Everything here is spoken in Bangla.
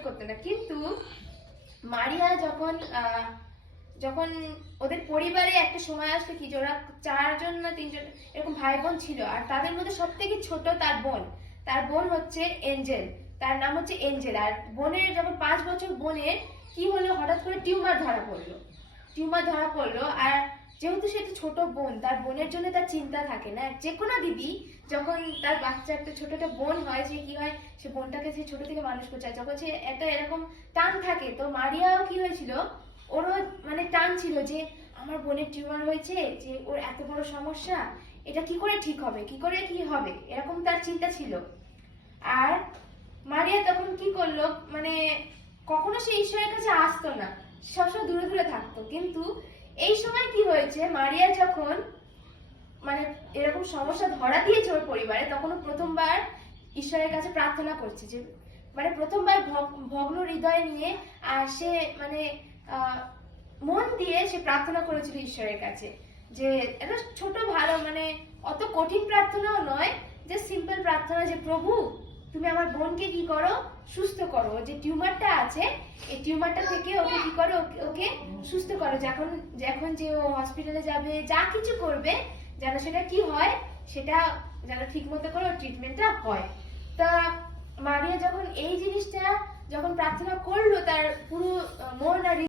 কিছুই করতো না। কিন্তু মারিয়া যখন যখন ওদের পরিবারে একটা সময় আসলো কি, ওরা 4জন না 3জন এরকম ভাই বোন ছিল, আর তাদের মধ্যে সব থেকে ছোট তার বোন হচ্ছে এঞ্জেল, তার নাম হচ্ছে এঞ্জেল। আর বোনের যখন 5 বছর, বোনের কি হলো, হঠাৎ করে টিউমার ধরা পড়লো। আর যেহেতু সে একটা ছোট বোন, তার বোনের জন্য তার চিন্তা থাকে না। যে কোনো দিদি যখন তার বাচ্চা একটা ছোট একটা বোন হয়, সে কি হয়, সে বোনটাকে সে ছোট থেকে মানুষ করছে, যখন সে একটা এরকম টান থাকে। তো মারিয়াও কি হয়েছিল, ওরও মানে টান ছিল যে আমার বোনের টিউমার হয়েছে, যে ওর এত বড় সমস্যা, এটা কি করে ঠিক হবে, কি করে কি হবে, এরকম তার চিন্তা ছিল। আর মারিয়া তখন কি করলো, মানে কখনো সে ঈশ্বরের কাছে আসতো না, সবসময় দূরে দূরে থাকতো। কিন্তু এই সময় কি হয়েছে, মারিয়া যখন মানে এরকম সমস্যা ধরা দিয়েছে ওর পরিবারে, তখন প্রথমবার ঈশ্বরের কাছে প্রার্থনা করছে, যে মানে প্রথমবার ভগ্ন হৃদয় নিয়ে, আর সে মানে মন দিয়ে সে প্রার্থনা করেছিল ঈশ্বরের কাছে, যে একটা ছোট ভালো মানে অত কঠিন প্রার্থনাও নয়, যে সিম্পল প্রার্থনা, যে প্রভু তুমি আমার বোনকে কি করো, সুস্থ করো, যে টিউমারটা আছে এই টিউমারটা থেকে ওকে কি করো, ওকে সুস্থ করো, যখন যে ও হসপিটালে যাবে, যা কিছু করবে যেন সেটা কি হয়, সেটা যেন ঠিক মতো করে ট্রিটমেন্টটা হয়। তা মারিয়া যখন এই জিনিসটা যখন প্রার্থনা করলো, তার পুরো মন আর